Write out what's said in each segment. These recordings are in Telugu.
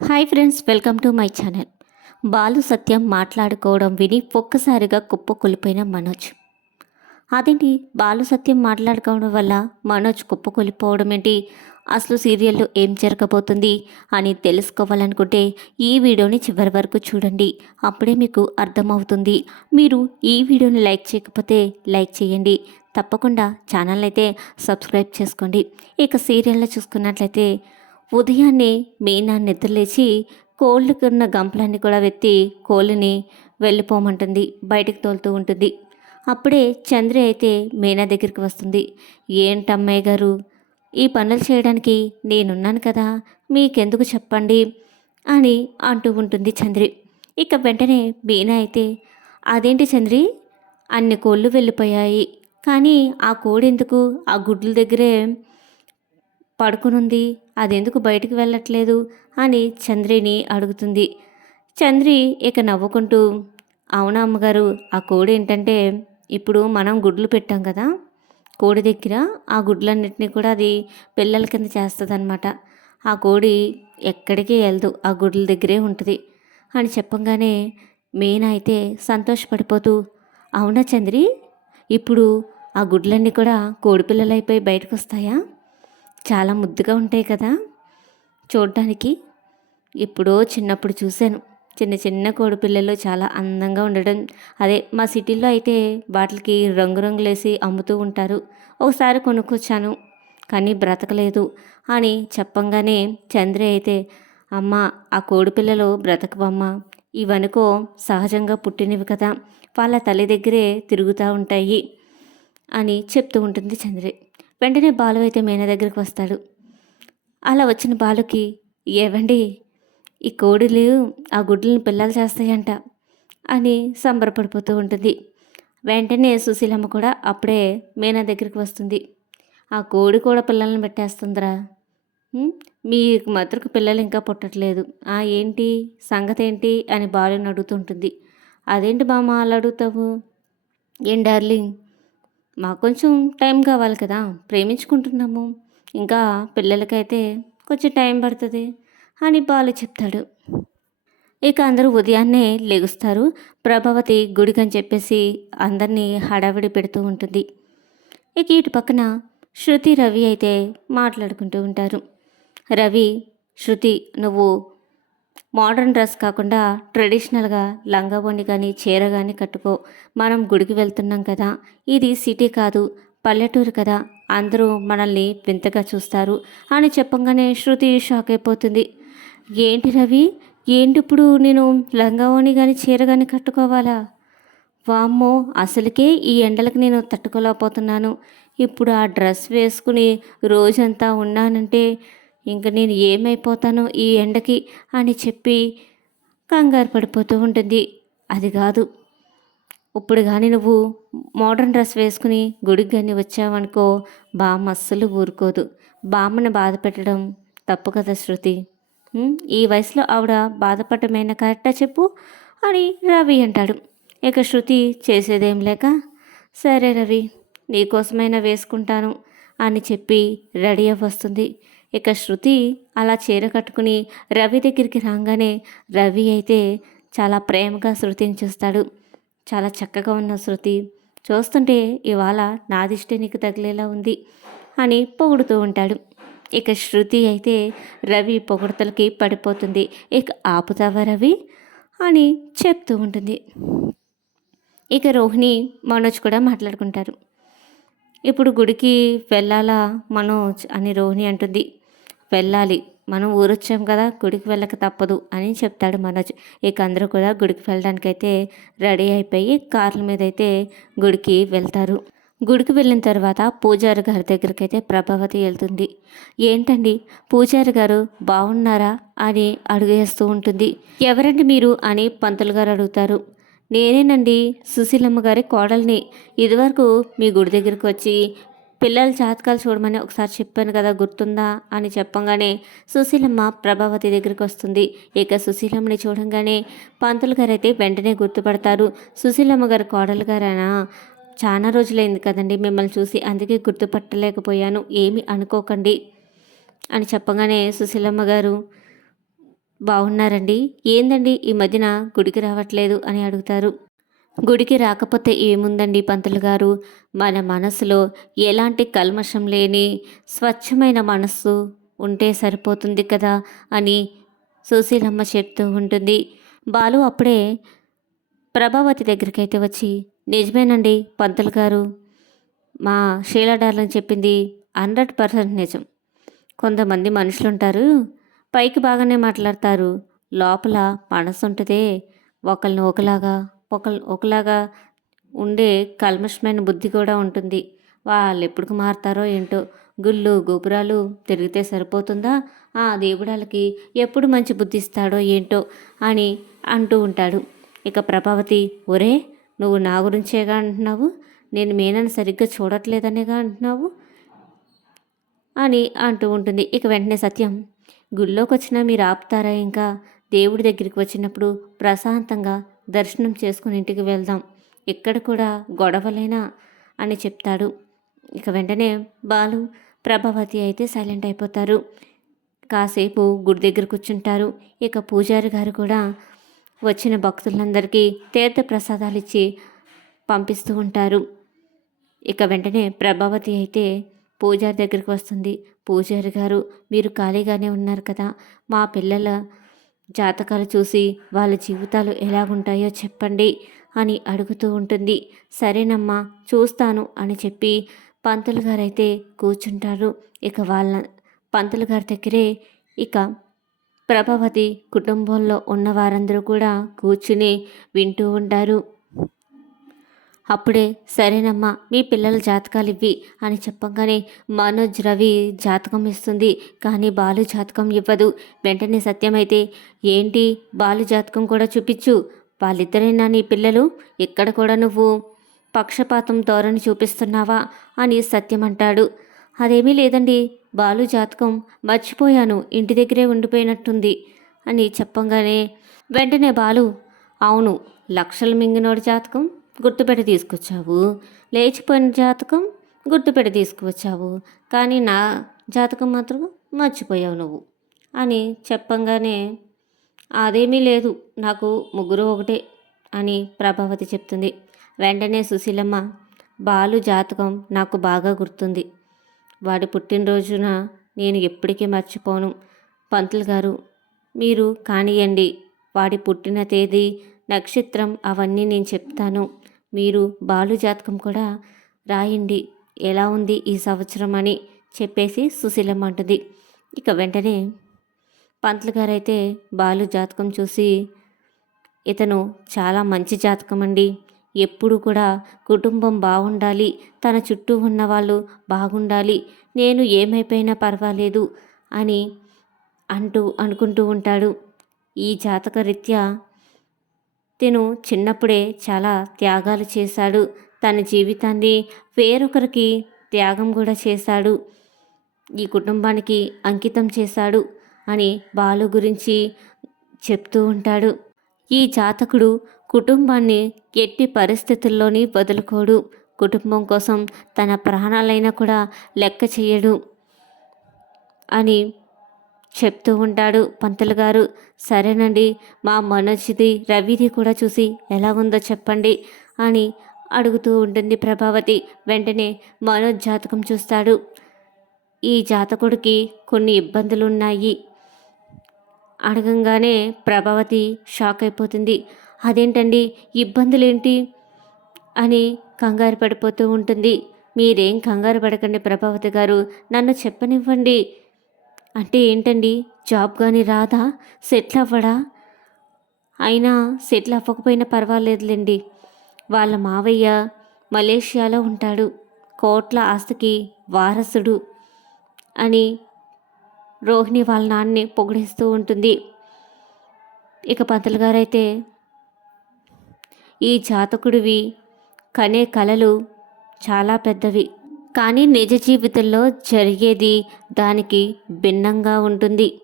Hi friends welcome to my channel. Balu Satyam మాట్లాడుకోవడం విని ఒక్కసారిగా కుప్ప కూలిపోయిన మనోజ్. అదేంటి? బాలు సత్యం మాట్లాడుకోవడం వల్ల మనోజ్ కుప్ప కూలిపోవడం ఏంటి? అసలు సీరియల్లో ఏం జరగబోతుంది అని తెలుసుకోవాలనుకుంటే ఈ వీడియోని చివరి వరకు చూడండి. అప్పుడే మీకు అర్థమవుతుంది. మీరు ఈ వీడియోని లైక్ చేయకపోతే లైక్ చేయండి. తప్పకుండా ఛానల్ అయితే సబ్స్క్రైబ్ చేసుకోండి. ఇక సీరియల్లో చూసుకున్నట్లయితే ఉదయాన్నే మీనా నిద్రలేచి కోళ్ళకున్న గంపలన్నీ కూడా వెత్తి కోళ్ళని వెళ్ళిపోమంటుంది బయటకు తోలుతూ ఉంటుంది. అప్పుడే చంద్రి అయితే మీనా దగ్గరికి వస్తుంది. ఏంటమ్మాయి గారు ఈ పనులు చేయడానికి నేనున్నాను కదా మీకెందుకు చెప్పండి? అని అంటూ ఉంటుంది చంద్రి. ఇక వెంటనే మీనా అయితే అదేంటి చంద్రి అన్ని కోళ్ళు వెళ్ళిపోయాయి కానీ ఆ కోడెందుకు? ఆ గుడ్ల దగ్గరే పడుకునుంది. అదెందుకు బయటికి వెళ్ళట్లేదు? అని చంద్రిని అడుగుతుంది. చంద్రి ఇక నవ్వుకుంటూ అవునా అమ్మగారు ఆ కోడి ఏంటంటే ఇప్పుడు మనం గుడ్లు పెట్టాం కదా? కోడి దగ్గర ఆ గుడ్లన్నింటినీ కూడా అది పిల్లల కింద చేస్తుందన్నమాట. ఆ కోడి ఎక్కడికి వెళ్దు ఆ గుడ్ల దగ్గరే ఉంటుంది అని చెప్పంగానే మీనా అయితే సంతోషపడిపోతూ అవునా చంద్రి ఇప్పుడు ఆ గుడ్లన్నీ కూడా కోడి పిల్లలైపోయి బయటకు వస్తాయా చాలా ముద్దుగా ఉంటాయి కదా. చూడడానికి ఎప్పుడో చిన్నప్పుడు చూశాను. చిన్న చిన్న కోడిపిల్లలు చాలా అందంగా ఉండడం. అదే మా సిటీలో అయితే వాటికి రంగురంగులేసి అమ్ముతూ ఉంటారు. ఒకసారి కొనుక్కొచ్చాను కానీ బ్రతకలేదు అని చెప్పంగానే చంద్ర అయితే అమ్మ ఆ కోడిపిల్లలు బ్రతకవమ్మ. ఇవనుకో సహజంగా పుట్టినవి కదా. వాళ్ళ తల్లి దగ్గరే తిరుగుతూ ఉంటాయి అని చెప్తూ ఉంటుంది చంద్రి. వెంటనే బాలు అయితే మీనా దగ్గరికి వస్తాడు. అలా వచ్చిన బాలుకి ఏవండి ఈ కోడులు ఆ గుడ్లను పిల్లలు చేస్తాయంట అని సంబరపడిపోతూ ఉంటుంది. వెంటనే సుశీలమ్మ కూడా అప్పుడే మీనా దగ్గరికి వస్తుంది. ఆ కోడి కూడా పిల్లల్ని పెట్టేస్తుందిరా. మీకు మాత్రకు పిల్లలు ఇంకా పుట్టట్లేదు. ఆ ఏంటి సంగతి ఏంటి అని బాలుని అడుగుతుంటుంది అదేంటి బామ్మ అలా అడుగుతావు? ఏం డార్లింగ్? మాకు కొంచెం టైం కావాలి కదా ప్రేమించుకుంటున్నాము. ఇంకా పిల్లలకైతే కొంచెం టైం పడుతుంది అని బాలు చెప్తాడు. ఇక అందరూ ఉదయాన్నే లెగుస్తారు. ప్రభావతి గుడికని చెప్పేసి అందరినీ హడావిడి పెడుతూ ఉంటుంది. ఇక ఇటు పక్కన శృతి రవి అయితే మాట్లాడుకుంటూ ఉంటారు. రవి శృతి నువ్వు మోడర్న్ డ్రెస్ కాకుండా ట్రెడిషనల్గా లంగా ఓణి కానీ చీర కానీ కట్టుకో. మనం గుడికి వెళ్తున్నాం కదా. ఇది సిటీ కాదు పల్లెటూరు కదా. అందరూ మనల్ని వింతగా చూస్తారు అని చెప్పంగానే శృతి షాక్ అయిపోతుంది. ఏంటి రవి? ఏంటి ఇప్పుడు నేను లంగా ఓణి కానీ చీర కానీ కట్టుకోవాలా? వామ్మో అసలుకే ఈ ఎండలకు నేను తట్టుకోలేకపోతున్నాను. ఇప్పుడు ఆ డ్రెస్ వేసుకుని రోజంతా ఉన్నానంటే ఇంక నేను ఏమైపోతానో ఈ ఎండకి అని చెప్పి కంగారు పడిపోతూ ఉంటుంది. అది కాదు. ఇప్పుడు కానీ నువ్వు మోడర్న్ డ్రెస్ వేసుకుని గుడికి కానీ వచ్చావనుకో బామ్మ అస్సలు ఊరుకోదు. బామ్మని బాధ పెట్టడం తప్పు కదా శృతి. ఈ వయసులో ఆవిడ బాధపడటమైన కరెక్టా చెప్పు అని రవి అంటాడు. ఇక శృతి చేసేదేం లేక సరే రవి నీకోసమైనా వేసుకుంటాను అని చెప్పి రెడీ అవ్వస్తుంది. వస్తుంది ఇక శృతి అలా చీర కట్టుకుని రవి దగ్గరికి రాగానే రవి అయితే చాలా ప్రేమగా శృతిని చూస్తాడు. చాలా చక్కగా ఉన్న శృతి. చూస్తుంటే ఇవాళ నాదిష్టి నీకు తగిలేలా ఉంది అని పొగుడుతూ ఉంటాడు. ఇక శృతి అయితే రవి పొగడతలకి పడిపోతుంది. ఇక ఆపుతావా రవి? అని చెప్తూ ఉంటుంది. ఇక రోహిణి మనోజ్ కూడా మాట్లాడుకుంటారు. ఇప్పుడు గుడికి వెళ్ళాలా? మనోజ్ అని రోహిణి అంటుంది. వెళ్ళాలి. మనం ఊరొచ్చాం కదా గుడికి వెళ్ళక తప్పదు అని చెప్తాడు మనోజ్. ఇక అందరూ కూడా గుడికి వెళ్ళడానికైతే రెడీ అయిపోయి కార్ల మీద అయితే గుడికి వెళ్తారు. గుడికి వెళ్ళిన తర్వాత పూజారి గారి దగ్గరికి అయితే ప్రభావతి వెళ్తుంది. ఏంటండి? పూజారి గారు బాగున్నారా అని అడిగేస్తూ ఉంటుంది. ఎవరండి మీరు? అని పంతులు గారు అడుగుతారు. నేనేనండి సుశీలమ్మ గారి కోడల్ని. ఇదివరకు మీ గుడి దగ్గరికి వచ్చి పిల్లల జాతకాలు చూడమని ఒకసారి చెప్పాను కదా గుర్తుందా అని చెప్పంగానే సుశీలమ్మ ప్రభావతి దగ్గరికి వస్తుంది. ఇక సుశీలమ్మని చూడంగానే పంతులు గారు అయితే వెంటనే గుర్తుపడతారు. సుశీలమ్మ గారు కోడలు గారేనా చాలా రోజులైంది కదండి మిమ్మల్ని చూసి అందుకే గుర్తుపట్టలేకపోయాను. ఏమి అనుకోకండి అని చెప్పగానే సుశీలమ్మ గారు బాగున్నారండి ఏందండి ఈ మధ్యన గుడికి రావట్లేదు అని అడుగుతారు. గుడికి రాకపోతే ఏముందండి పంతులు గారు? మన మనసులో ఎలాంటి కల్మషం లేని స్వచ్ఛమైన మనస్సు ఉంటే సరిపోతుంది కదా అని సుశీలమ్మ చెప్తూ ఉంటుంది. బాలు అప్పుడే ప్రభావతి దగ్గరికి అయితే వచ్చి నిజమేనండి పంతులు గారు. మా షీలా డార్లింగ్ చెప్పింది హండ్రెడ్ పర్సెంట్ నిజం. కొంతమంది మనుషులు ఉంటారు పైకి బాగానే మాట్లాడతారు. లోపల మనసుంటుందే. ఒకరిని ఒకలాగా ఒకరు ఒకలాగా ఉండే కల్మషమైన బుద్ధి కూడా ఉంటుంది. వాళ్ళు ఎప్పుడు మారుతారో ఏంటో. గుళ్ళు గోపురాలు తిరిగితే సరిపోతుందా? ఆ దేవుడాలకి ఎప్పుడు మంచి బుద్ధి ఇస్తాడో ఏంటో అని అంటూ ఉంటాడు. ఇక ప్రభావతి ఒరే నువ్వు నా గురించేగా అంటున్నావు? నేను మీనని సరిగ్గా చూడట్లేదనేగా అంటున్నావు? అని అంటూ ఉంటుంది. ఇక వెంటనే సత్యం గుళ్ళోకి వచ్చినా మీరు ఆపుతారా ఇంకా? దేవుడి దగ్గరికి వచ్చినప్పుడు ప్రశాంతంగా దర్శనం చేసుకుని ఇంటికి వెళ్దాం. ఇక్కడ కూడా గొడవలేనా? అని చెప్తాడు. ఇక వెంటనే బాలు ప్రభావతి అయితే సైలెంట్ అయిపోతారు. కాసేపు గుడి దగ్గర కూర్చుంటారు. ఇక పూజారి గారు కూడా వచ్చిన భక్తులందరికీ తీర్థ ప్రసాదాలు ఇచ్చి పంపిస్తూ ఉంటారు. ఇక వెంటనే ప్రభావతి అయితే పూజారి దగ్గరికి వస్తుంది. పూజారి గారు మీరు ఖాళీగానే ఉన్నారు కదా? మా పిల్లల జాతకాలు చూసి వాళ్ళ జీవితాలు ఎలాగుంటాయో చెప్పండి అని అడుగుతూ ఉంటుంది. సరేనమ్మా చూస్తాను అని చెప్పి పంతులు గారైతే కూర్చుంటారు. ఇక వాళ్ళ పంతులు గారి దగ్గరే ఇక ప్రభావతి కుటుంబంలో ఉన్న వారందరూ కూడా కూర్చుని వింటూ ఉంటారు. అప్పుడే సరేనమ్మా మీ పిల్లల జాతకాలు ఇవ్వి అని చెప్పగానే మనోజ్ రవి జాతకం ఇస్తుంది కానీ బాలు జాతకం ఇవ్వదు. వెంటనే సత్యమైతే ఏంటి? బాలు జాతకం కూడా చూపించు వాళ్ళిద్దరైనా నీ పిల్లలు? ఇక్కడ కూడా నువ్వు పక్షపాతం ధోరణి చూపిస్తున్నావా? అని సత్యం అంటాడు. అదేమీ లేదండి బాలు జాతకం మర్చిపోయాను ఇంటి దగ్గరే ఉండిపోయినట్టుంది అని చెప్పంగానే వెంటనే బాలు అవును లక్షలు మింగినోడి జాతకం గుర్తుపెట్టి తీసుకొచ్చావు. లేచిపోయిన జాతకం గుర్తుపెట్టి తీసుకువచ్చావు. కానీ నా జాతకం మాత్రం మర్చిపోయావు నువ్వు అని చెప్పంగానే అదేమీ లేదు నాకు ముగ్గురు ఒకటే అని ప్రభావతి చెప్తుంది. వెంటనే సుశీలమ్మ బాలు జాతకం నాకు బాగా గుర్తుంది. వాడి పుట్టినరోజున నేను ఎప్పటికీ మర్చిపోను. పంతులు గారు మీరు కానియండి వాడి పుట్టిన తేదీ నక్షత్రం అవన్నీ నేను చెప్తాను. మీరు బాలు జాతకం కూడా రాయండి. ఎలా ఉంది ఈ సంవత్సరం అని చెప్పేసి సుశీలమ్మ అంటుంది. ఇక వెంటనే పంతులు గారైతే బాలు జాతకం చూసి ఇతను చాలా మంచి జాతకం అండి. ఎప్పుడు కూడా కుటుంబం బాగుండాలి. తన చుట్టూ ఉన్న వాళ్ళు బాగుండాలి. నేను ఏమైపోయినా పర్వాలేదు అని అంటూ అనుకుంటూ ఉంటాడు. ఈ జాతక రీత్యా తిను చిన్నప్పుడే చాలా త్యాగాలు చేశాడు. తన జీవితాన్ని వేరొకరికి త్యాగం కూడా చేశాడు. ఈ కుటుంబానికి అంకితం చేశాడు అని బాలు గురించి చెప్తూ ఉంటాడు. ఈ జాతకుడు కుటుంబాన్ని ఎట్టి పరిస్థితుల్లోని వదులుకోడు. కుటుంబం కోసం తన ప్రాణాలైనా కూడా లెక్క చేయడు అని చెప్తూ ఉంటాడు పంతులు గారు. సరేనండి మా మనోజ్ది రవిది కూడా చూసి ఎలా ఉందో చెప్పండి అని అడుగుతూ ఉంటుంది ప్రభావతి. వెంటనే మనోజ్ జాతకం చూస్తాడు. ఈ జాతకుడికి కొన్ని ఇబ్బందులు ఉన్నాయి అడగంగానే ప్రభావతి షాక్ అయిపోతుంది. అదేంటండి ఇబ్బందులేంటి అని కంగారు పడిపోతూ ఉంటుంది. మీరేం కంగారు పడకండి ప్రభావతి గారు. నన్ను చెప్పనివ్వండి అంటే ఏంటండి? జాబ్ కానీ రాదా? సెటిల్ అవ్వడా అయినా సెటిల్ అవ్వకపోయినా పర్వాలేదులేండి. వాళ్ళ మావయ్య మలేషియాలో ఉంటాడు. కోట్ల ఆస్తికి వారసుడు అని రోహిణి వాళ్ళ నాన్నని పొగిడేస్తూ ఉంటుంది. ఇక పంతులు గారైతే ఈ జాతకుడివి కనే కలలు చాలా పెద్దవి. కానీ నిజ జీవితంలో జరిగేది దానికి భిన్నంగా ఉంటుంది.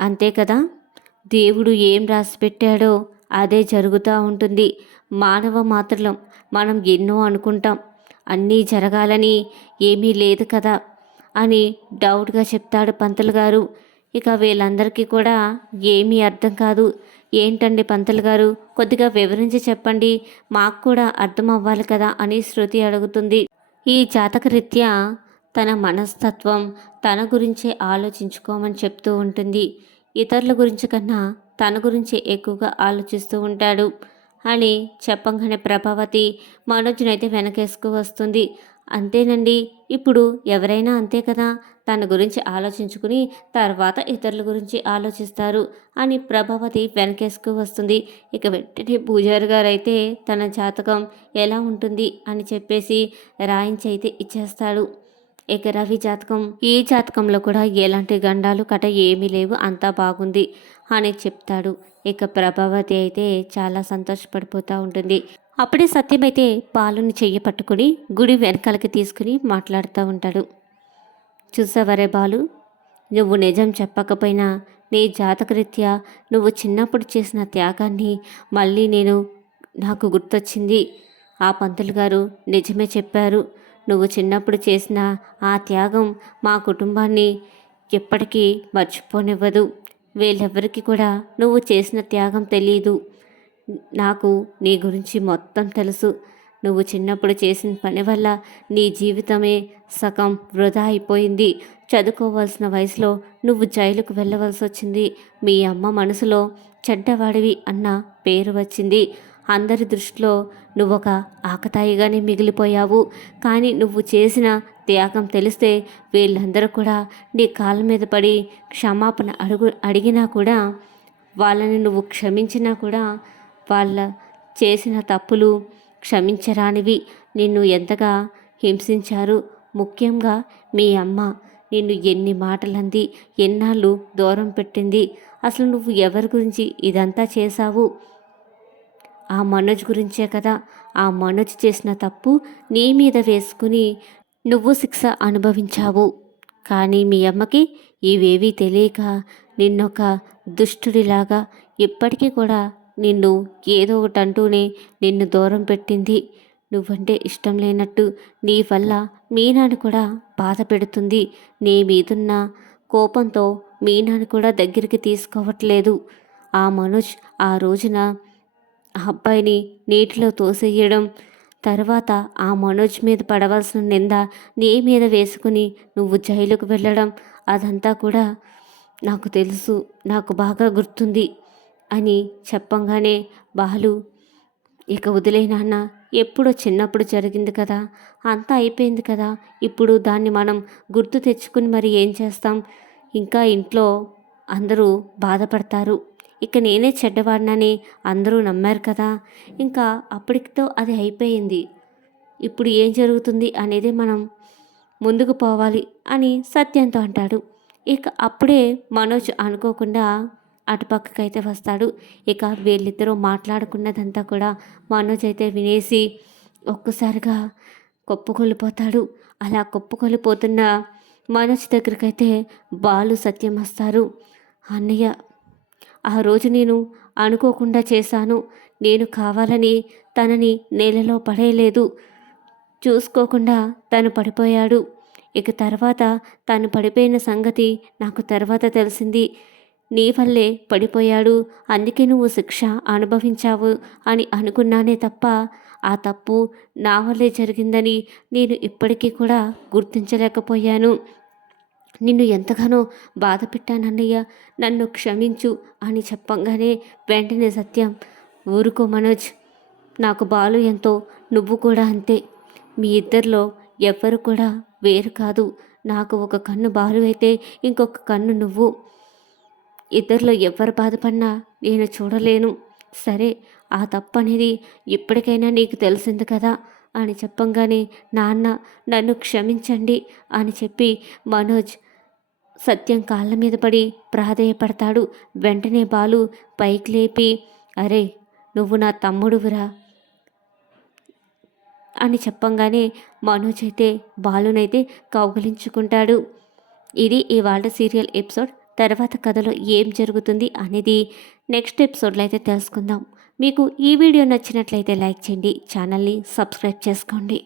అంతే కదా? దేవుడు ఏం రాసి పెట్టాడో అదే జరుగుతూ ఉంటుంది. మానవ మాత్రం మనం ఎన్నో అనుకుంటాం. అన్నీ జరగాలని ఏమీ లేదు కదా? అని డౌట్గా చెప్తాడు పంతులు గారు. ఇక వీళ్ళందరికీ కూడా ఏమీ అర్థం కాదు. ఏంటండి పంతులు గారు? కొద్దిగా వివరించి చెప్పండి. మాకు కూడా అర్థం అవ్వాలి కదా అని శృతి అడుగుతుంది. ఈ జాతకరీత్యా తన మనస్తత్వం తన గురించే ఆలోచించుకోమని చెప్తూ ఉంటుంది. ఇతరుల గురించి కన్నా తన గురించి ఎక్కువగా ఆలోచిస్తూ ఉంటాడు. అని చెప్పంగానే ప్రభావతి మనోజ్నైతే వెనకేసుకు వస్తుంది. అంతేనండి. ఇప్పుడు ఎవరైనా అంతే కదా? తన గురించి ఆలోచించుకుని తర్వాత ఇతరుల గురించి ఆలోచిస్తారు అని ప్రభావతి వెనకేసుకు వస్తుంది. ఇక వెంటనే పూజారి గారు అయితే తన జాతకం ఎలా ఉంటుంది అని చెప్పేసి రాయించి అయితే ఇచ్చేస్తాడు. ఇక రవి జాతకం ఈ జాతకంలో కూడా ఎలాంటి గండాలు కట ఏమీ లేవు అంతా బాగుంది అని చెప్తాడు. ఇక ప్రభావతి అయితే చాలా సంతోషపడిపోతూ ఉంటుంది. అప్పుడే సత్యమైతే పాలుని చెయ్యి పట్టుకుని గుడి వెనకాలకి తీసుకుని మాట్లాడుతూ ఉంటాడు. చూసావరే బాలు నువ్వు నిజం చెప్పకపోయినా నీ జాతకరీత్యా నువ్వు చిన్నప్పుడు చేసిన త్యాగాన్ని మళ్ళీ నేను నాకు గుర్తొచ్చింది. ఆ పంతులు గారు నిజమే చెప్పారు. నువ్వు చిన్నప్పుడు చేసిన ఆ త్యాగం మా కుటుంబాన్ని ఎప్పటికీ మర్చిపోనివ్వదు. వీళ్ళెవ్వరికి కూడా నువ్వు చేసిన త్యాగం తెలియదు నాకు నీ గురించి మొత్తం తెలుసు. నువ్వు చిన్నప్పుడు చేసిన పని వల్ల నీ జీవితమే సగం వృధా అయిపోయింది. చదువుకోవాల్సిన వయసులో నువ్వు జైలుకు వెళ్ళవలసి వచ్చింది. మీ అమ్మ మనసులో చెడ్డవాడివి అన్న పేరు వచ్చింది. అందరి దృష్టిలో నువ్వొక ఆకతాయిగానే మిగిలిపోయావు. కానీ నువ్వు చేసిన త్యాగం తెలిస్తే వీళ్ళందరూ కూడా నీ కాళ్ళ మీద పడి క్షమాపణ అడుగు అడిగినా కూడా వాళ్ళని నువ్వు క్షమించినా కూడా వాళ్ళ చేసిన తప్పులు క్షమించరానివి. నిన్ను ఎంతగా హింసించారు? ముఖ్యంగా మీ అమ్మ నిన్ను ఎన్ని మాటలంది ఎన్నాళ్ళు దూరం పెట్టింది? అసలు నువ్వు ఎవరి గురించి ఇదంతా చేశావు? ఆ మనోజ్ గురించే కదా. ఆ మనోజ్ చేసిన తప్పు నీ మీద వేసుకుని నువ్వు శిక్ష అనుభవించావు. కానీ మీ అమ్మకి ఇవేవీ తెలియక నిన్నొక దుష్టుడిలాగా ఇప్పటికీ కూడా నిన్ను ఏదో ఒకటి అంటూనే నిన్ను దూరం పెట్టింది. నువ్వంటే ఇష్టం లేనట్టు నీ వల్ల మీనాని కూడా బాధ పెడుతుంది. నీ మీదున్న కోపంతో మీనాను కూడా దగ్గరికి తీసుకోవట్లేదు. ఆ మనోజ్ ఆ రోజున ఆ అబ్బాయిని నీటిలో తోసేయడం తర్వాత ఆ మనోజ్ మీద పడవలసిన నింద నీ మీద వేసుకుని నువ్వు జైలుకు వెళ్ళడం అదంతా కూడా నాకు తెలుసు. నాకు బాగా గుర్తుంది. అని చెప్పంగానే బాలు ఇక వదిలే నాన్న. ఎప్పుడో చిన్నప్పుడు జరిగింది కదా. అంతా అయిపోయింది కదా. ఇప్పుడు దాన్ని మనం గుర్తు తెచ్చుకుని మరి ఏం చేస్తాం? ఇంకా ఇంట్లో అందరూ బాధపడతారు. ఇక నేనే చెడ్డవాడినని అందరూ నమ్మారు కదా. ఇంకా అప్పటికితో అది అయిపోయింది. ఇప్పుడు ఏం జరుగుతుంది అనేది మనం ముందుకు పోవాలి అని సత్యంతో అంటాడు. ఇక అప్పుడే మనోజ్ అనుకోకుండా అటుపక్కకైతే వస్తాడు. ఇక వీళ్ళిద్దరూ మాట్లాడుకున్నదంతా కూడా మనోజ్ అయితే వినేసి ఒక్కసారిగా కొప్పుకొల్లిపోతాడు. అలా కొప్పుకొల్లిపోతున్న మనోజ్ దగ్గరికైతే బాలు సత్యం వస్తారు. అన్నయ్య ఆ రోజు నేను అనుకోకుండా చేశాను. నేను కావాలని తనని నేలలో పడేయలేదు. చూసుకోకుండా తను పడిపోయాడు. ఇక తర్వాత తను పడిపోయిన సంగతి నాకు తర్వాత తెలిసింది. నీ వల్లే పడిపోయాడు. అందుకే నువ్వు శిక్ష అనుభవించావు అని అనుకున్నానే తప్ప ఆ తప్పు నా వల్లే జరిగిందని నేను ఇప్పటికీ కూడా గుర్తించలేకపోయాను. నిన్ను ఎంతగానో బాధ పెట్టానన్నయ్య నన్ను క్షమించు అని చెప్పంగానే వెంటనే సత్యం ఊరుకో మనోజ్ నాకు బాలు ఎంతో నువ్వు కూడా అంతే. మీ ఇద్దరిలో ఎవ్వరు కూడా వేరు కాదు. నాకు ఒక కన్ను బాలు అయితే ఇంకొక కన్ను నువ్వు. ఇద్దరిలో ఎవరు బాధపడినా నేను చూడలేను. సరే ఆ తప్పు అనేది ఇప్పటికైనా నీకు తెలిసింది కదా అని చెప్పంగానే నాన్న నన్ను క్షమించండి అని చెప్పి మనోజ్ సత్యం కాళ్ళ మీద పడి ప్రాధేయపడతాడు. వెంటనే బాలు పైకి లేపి అరే నువ్వు నా తమ్ముడువురా అని చెప్పంగానే మనోజ్ అయితే బాలునైతే కౌగలించుకుంటాడు. ఇది ఇవాళ సీరియల్ ఎపిసోడ్. తర్వాత కథలో ఏం జరుగుతుంది అనేది నెక్స్ట్ ఎపిసోడ్లో అయితే తెలుసుకుందాం. మీకు ఈ వీడియో నచ్చినట్లయితే లైక్ చేయండి ఛానల్ని సబ్స్క్రైబ్ చేసుకోండి.